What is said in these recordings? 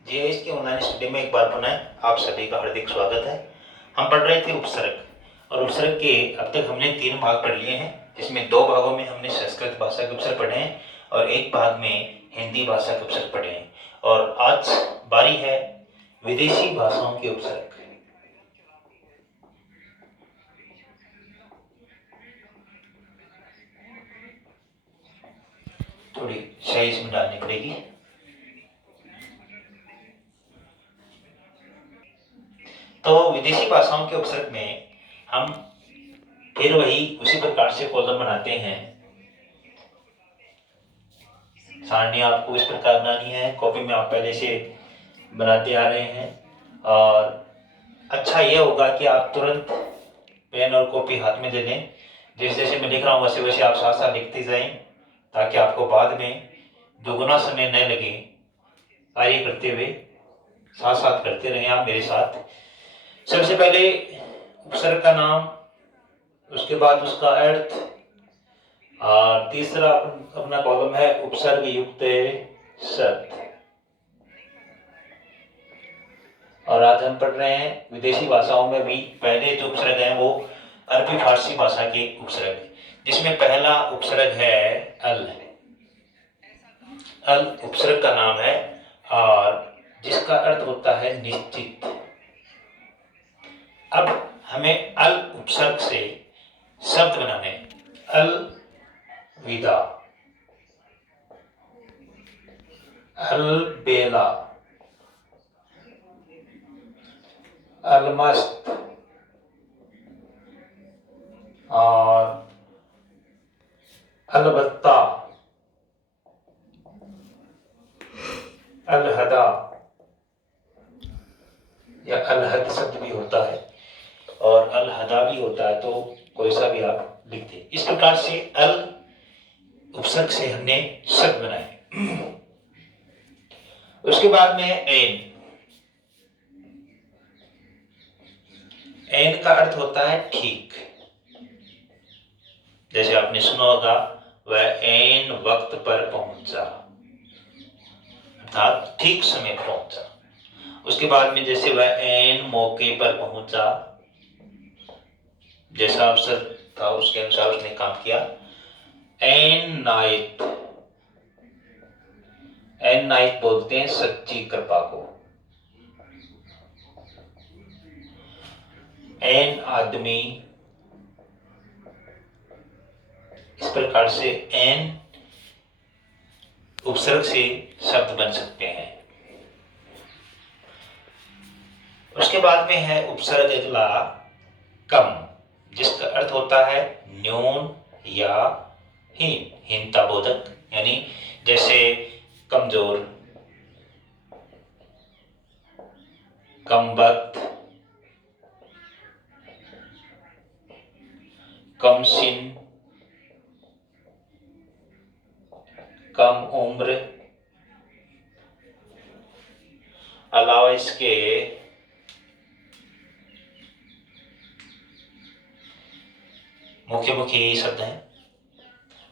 GIS के online study में एक बार पुनः आप सभी का हार्दिक स्वागत है। हम पढ़ रहे थे उपसर्ग और उपसर्ग के अब तक हमने 3 भाग पढ़ लिए हैं, जिसमें 2 भागों में हमने संस्कृत भाषा के उपसर्ग पढ़े हैं और एक भाग में हिंदी भाषा के उपसर्ग पढ़े हैं। और आज बारी है विदेशी भाषाओं के उपसर्ग। थोड़ी सही इसमें डालनी पड़ेगी। तो विदेशी भाषाओं के उपसर्ग में हम फिर वही उसी प्रकार से कॉलम बनाते हैं। सारणी आपको इस प्रकार बनानी है, कॉपी में आप पहले से बनाते आ रहे हैं। और अच्छा ये होगा कि आप तुरंत पेन और कॉपी हाथ में दे लें। जैसे जैसे मैं लिख रहा हूँ वैसे वैसे आप साथ साथ लिखते जाएं, ताकि आपको बाद में दोगुना समय न लगे। कार्य करते हुए साथ साथ करते रहें आप मेरे साथ। सबसे पहले उपसर्ग का नाम, उसके बाद उसका अर्थ, और तीसरा अपना कॉलम है उपसर्ग युक्त शब्द। और आज हम पढ़ रहे हैं विदेशी भाषाओं में भी पहले जो उपसर्ग हैं वो अरबी फारसी भाषा के उपसर्ग, जिसमें पहला उपसर्ग है अल। अल उपसर्ग का नाम है और जिसका अर्थ होता है निश्चित। अब हमें अल उपसर्ग से शब्द बनाने। अल विदा, अल बेला, अलमस्त और अलबत्ता, अलहदा या अलहद शब्द भी होता है और अलहदा भी होता है, तो कोई सा भी आप लिख दें। इस प्रकार से अल उपसर्ग से हमने शब्द बनाए। उसके बाद में एन। एन का अर्थ होता है ठीक। जैसे आपने सुना होगा, वह एन वक्त पर पहुंचा, अर्थात ठीक समय पर पहुंचा। उसके बाद में जैसे वह एन मौके पर पहुंचा, जैसा अवसर था उसके अनुसार उसने काम किया। एन नायत, एन नायत बोलते हैं सच्ची कृपा को। एन आदमी, इस प्रकार से एन उपसर्ग से शब्द बन सकते हैं। उसके बाद में है उपसर्ग अगला कम, जिसका अर्थ होता है न्यून या हीन, हीनता बोधक। यानी जैसे कमजोर, कमबख्त, कमसिन, कम उम्र। अलावा इसके मुख्य मुख्य यही शब्द हैं।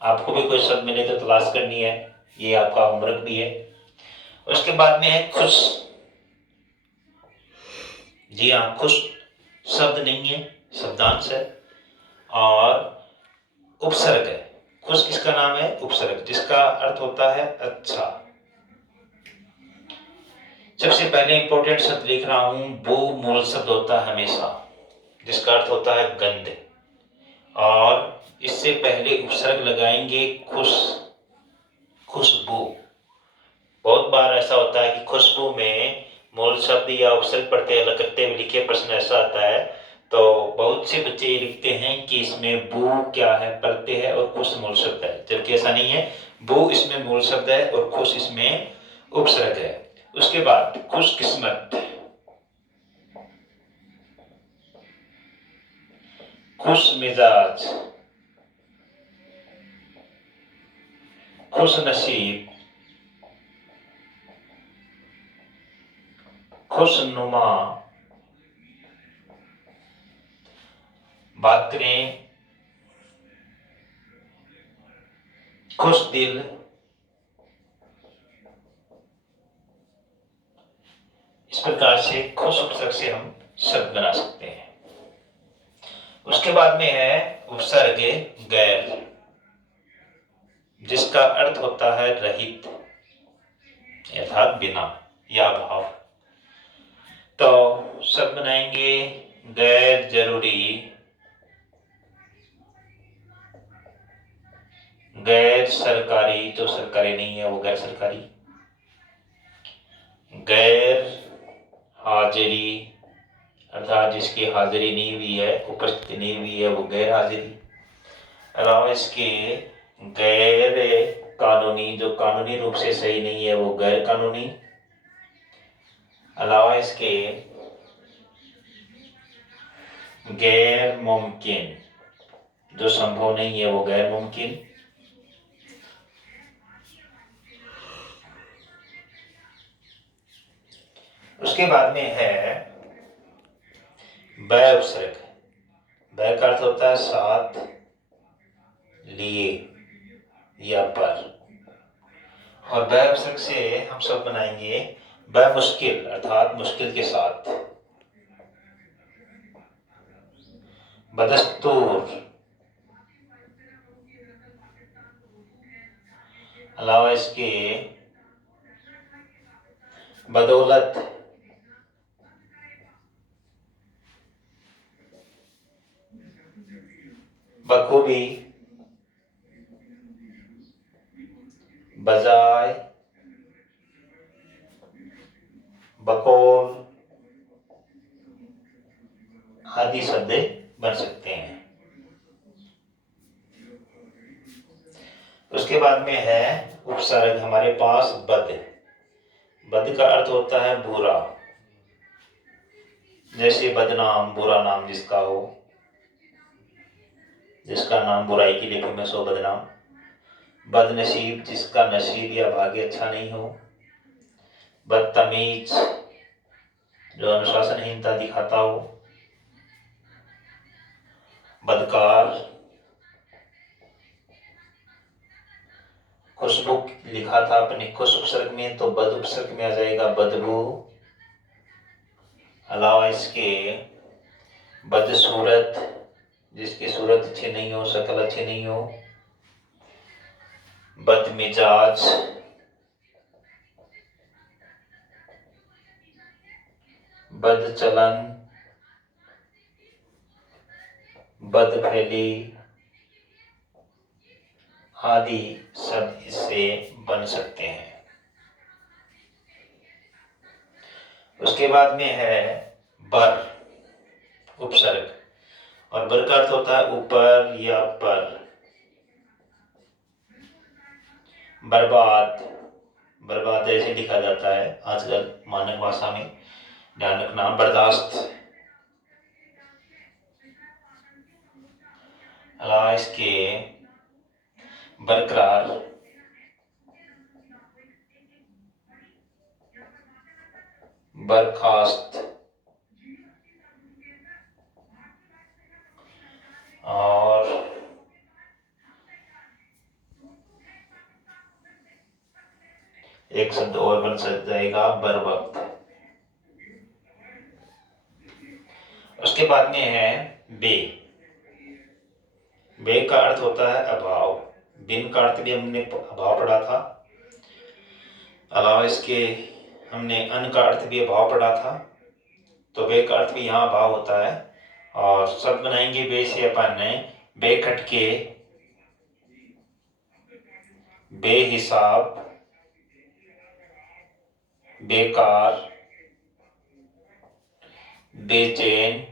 आपको भी कोई शब्द मिले तो तलाश करनी है, ये आपका होमवर्क भी है। उसके बाद में है खुश। जी हाँ, खुश शब्द नहीं है, शब्दांश है और उपसर्ग है। खुश किसका नाम है? उपसर्ग, जिसका अर्थ होता है अच्छा। सबसे पहले इंपॉर्टेंट शब्द लिख रहा हूं, बो मूल शब्द होता है हमेशा, जिसका अर्थ होता है गंध। और इससे पहले उपसर्ग लगाएंगे खुश, खुशबू। बहुत बार ऐसा होता है कि खुशबू में मूल शब्द या उपसर्ग पढ़ते अलग करते हुए लिखे प्रश्न ऐसा आता है, तो बहुत से बच्चे ये लिखते हैं कि इसमें बू क्या है, प्रत्यय है और खुश मूल शब्द है, जबकि ऐसा नहीं है। बू इसमें मूल शब्द है और खुश इसमें उपसर्ग है। उसके बाद खुशकिस्मत, खुश मिजाज, खुश नसीब, खुशनुमा। बात करें खुश दिल, इस प्रकार से खुश उपसर्ग से हम शब्द बना सकते हैं। उसके बाद में है उपसर्ग गैर, जिसका अर्थ होता है रहित अर्थात बिना या अभाव। तो शब्द बनाएंगे गैर जरूरी, गैर सरकारी, जो सरकारी नहीं है वो गैर सरकारी, गैर हाजिरी अर्थात जिसकी हाजिरी नहीं हुई है, उपस्थिति नहीं हुई है, वो गैर हाजिरी। अलावा इसके गैर कानूनी, जो कानूनी रूप से सही नहीं है वो गैर कानूनी। अलावा इसके गैर मुमकिन, जो संभव नहीं है वो गैर मुमकिन। उसके बाद में है बै उपसर्ग। बै का अर्थ होता है साथ, लिए या पर। और बै उपसर्ग से हम सब बनाएंगे बै मुश्किल अर्थात मुश्किल के साथ, बदस्तूर। अलावा इसके बदौलत, बखूबी, बजाय, बकौल आदि शब्द बन सकते हैं। उसके बाद में है उपसर्ग हमारे पास बद। बद का अर्थ होता है बुरा, जैसे बदनाम, बुरा नाम जिसका हो, जिसका नाम बुराई की लिपि में सो बदनाम। बदनसीब, जिसका नसीब या भाग्य अच्छा नहीं हो। बदतमीज, जो अनुशासनहीनता दिखाता हो। बदकार, खुशबू लिखा था अपने खुश उपसर्ग में तो बद उपसर्ग में आ जाएगा बदबू। अलावा इसके बदसूरत, जिसकी सूरत अच्छी नहीं हो, शक्ल अच्छी नहीं हो। बदमिजाज, बदचलन, बदफैली आदि सब इससे बन सकते हैं। उसके बाद में है बर उपसर्ग, और बर का अर्थ होता है ऊपर या पर। बर्बाद, बर्बाद ऐसे लिखा जाता है आजकल मानक भाषा में, ध्यान रखना। बर्दाश्त, अलावा इसके बरकरार, बर्खास्त, और एक शब्द और बन जाएगा बर वक्त। उसके बाद में है बे। बे का अर्थ होता है अभाव। बिन का अर्थ भी हमने अभाव पढ़ा था। अलावा इसके हमने अन का अर्थ भी अभाव पढ़ा था, तो बे का अर्थ भी यहाँ अभाव होता है। और शब्द बनाएंगे बे से अपन बेखटके, बेहिसाब, बेकार, बेचैन,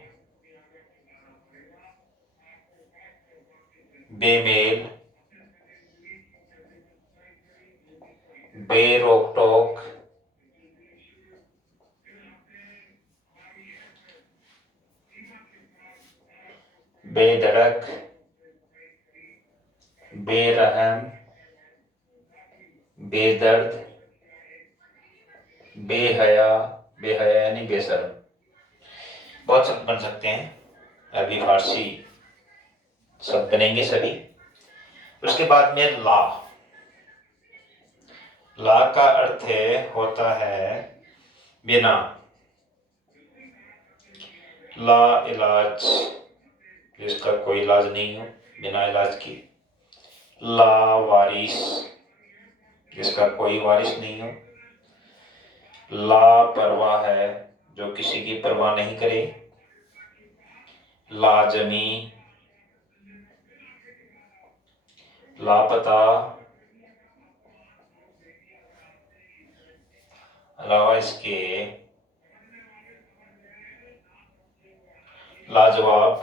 बेमेल, बेरोक टोक, बेधड़क, बेरहम, बेदर्द, बेहया, बेहया यानी बेशर्म। बहुत शब्द बन सकते हैं, अरबी फारसी शब्द बनेंगे सभी। उसके बाद में ला। ला का अर्थ होता है बिना, ला इलाज, जिसका कोई इलाज नहीं हो, बिना इलाज के। ला वारिस, जिसका कोई वारिस नहीं हो। लापरवाह है, जो किसी की परवाह नहीं करे। लाजमी, लापता। अलावा इसके लाजवाब,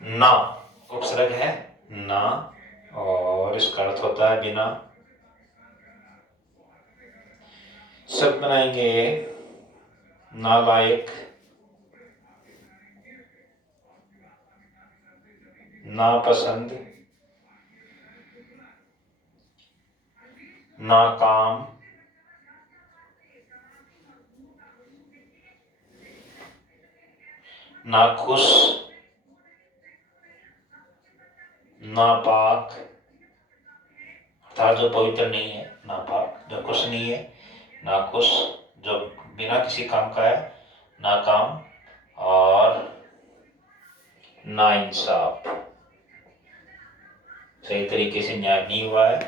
ना उपसर्ग है ना, और इसका अर्थ होता है बिना। शब्द बनाएंगे नालायक, नापसंद, नाकाम, नाखुश, नापाक, अर्थात जो पवित्र नहीं है, नापाक जो खुश नहीं है, नाखुश जो बिना किसी काम का है, नाकाम, और नाइंसाफ, सही तरीके से न्याय नहीं हुआ है,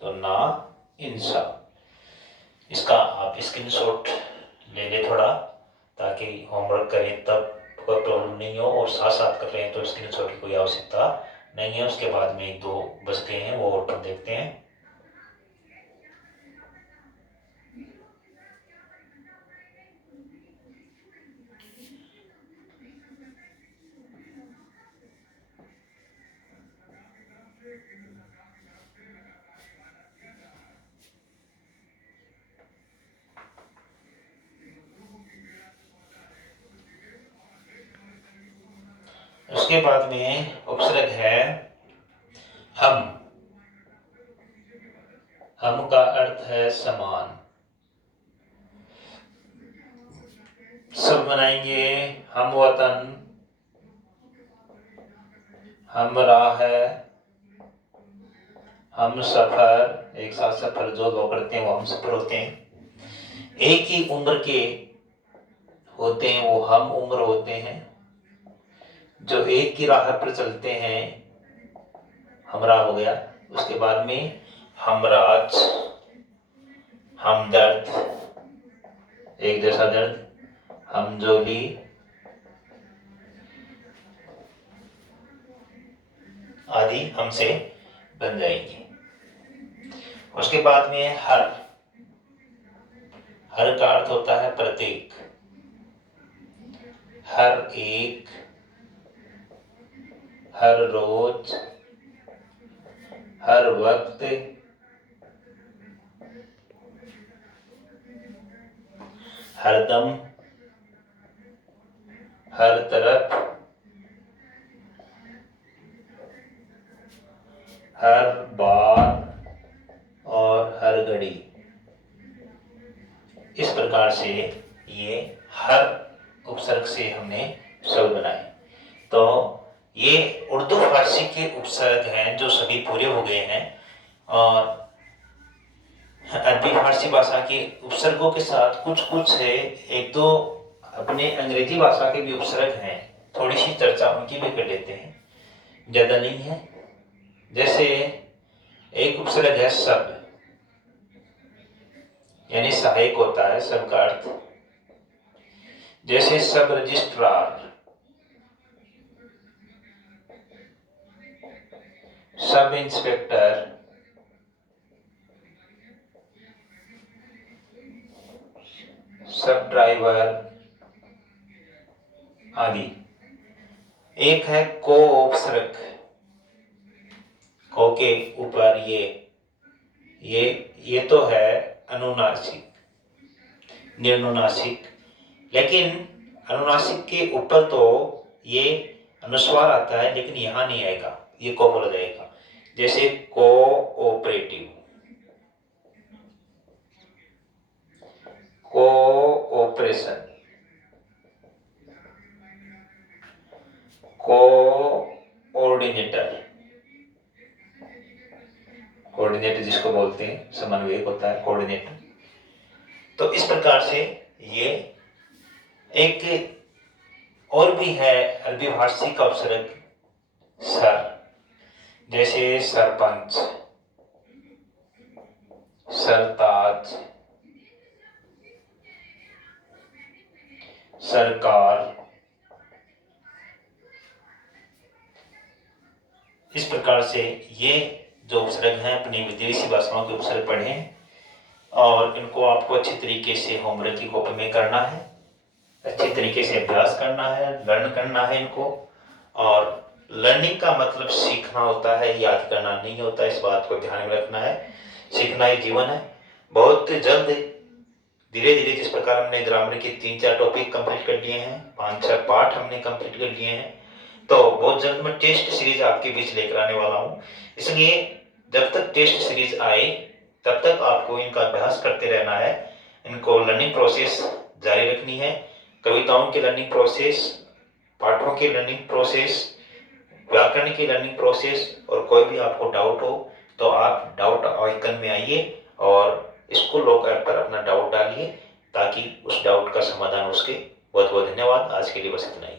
तो ना इंसाफ। इसका आप स्क्रीनशॉट ले लें थोड़ा, ताकि होमवर्क करें तब कोई प्रॉब्लम नहीं हो, और साथ साथ कर रहे हैं तो स्क्रीनशॉट की कोई आवश्यकता नहीं है। उसके बाद में 1-2 बचते हैं, वो और देखते हैं। उसके बाद में उपसर्ग है हम। हम का अर्थ है समान। सब बनाएंगे हम वतन, हम राह है, हम सफर। एक साथ सफर जो लोग करते हैं वो हम सफर होते हैं। एक ही उम्र के होते हैं वो हम उम्र होते हैं। जो एक की राह पर चलते हैं हमरा हो गया। उसके बाद में हमराज, हमदर्द, एक जैसा दर्द, हमजोली, आदि हमसे बन जाएंगे। उसके बाद में हर। हर का अर्थ होता है प्रत्येक, हर एक, हर रोज, हर वक्त, हरदम, हर तरफ, हर बार, और हर घड़ी। इस प्रकार से ये हर उपसर्ग से हमने शब्द बनाए। तो ये उर्दू फारसी के उपसर्ग हैं जो सभी पूरे हो गए हैं, और अरबी फारसी भाषा के उपसर्गों के साथ कुछ कुछ है, 1-2 अपने अंग्रेजी भाषा के भी उपसर्ग हैं। थोड़ी सी चर्चा उनकी भी कर लेते हैं, ज्यादा नहीं है। जैसे एक उपसर्ग है सब, यानी सहायक होता है सब का अर्थ। जैसे सब रजिस्ट्रार, सब इंस्पेक्टर, सब ड्राइवर आदि। एक है को उपसर्ग, को के ऊपर ये तो है अनुनासिक, निर्नुनासिक। लेकिन अनुनासिक के ऊपर तो ये अनुस्वार आता है, लेकिन यहां नहीं आएगा, ये को बोला जाएगा। जैसे कोऑपरेटिव, कोऑपरेशन, कोऑर्डिनेटर, कोऑर्डिनेटर जिसको बोलते हैं, समन्वयक होता है कोऑर्डिनेटर। तो इस प्रकार से ये एक और भी है अरबी फारसी का उपसर्ग सर, जैसे सरपंच, सरताज, सरकार। इस प्रकार से ये जो उपसर्ग हैं अपनी विदेशी भाषाओं के उपसर्ग पढ़ें और इनको आपको अच्छी तरीके से होमवर्क की कॉपी में करना है, अच्छी तरीके से अभ्यास करना है, लर्न करना है इनको। और लर्निंग का मतलब सीखना होता है, याद करना नहीं होता, इस बात को ध्यान में रखना है। सीखना ही जीवन है। बहुत जल्द धीरे धीरे जिस प्रकार हमने ग्रामर के 3-4 टॉपिक कंप्लीट कर लिए हैं, 5-6 पार्ट हमने कंप्लीट कर लिए हैं, तो बहुत जल्द मैं टेस्ट सीरीज आपके बीच लेकर आने वाला हूँ। इसलिए जब तक टेस्ट सीरीज आए तब तक आपको इनका अभ्यास करते रहना है, इनको लर्निंग प्रोसेस जारी रखनी है। कविताओं की लर्निंग प्रोसेस, पाठों की लर्निंग प्रोसेस, व्याकरण की लर्निंग प्रोसेस। और कोई भी आपको डाउट हो तो आप डाउट आइकन में आइए और स्कूल लॉक ऐप पर अपना डाउट डालिए ताकि उस डाउट का समाधान उसके। बहुत बहुत धन्यवाद। आज के लिए बस इतना ही।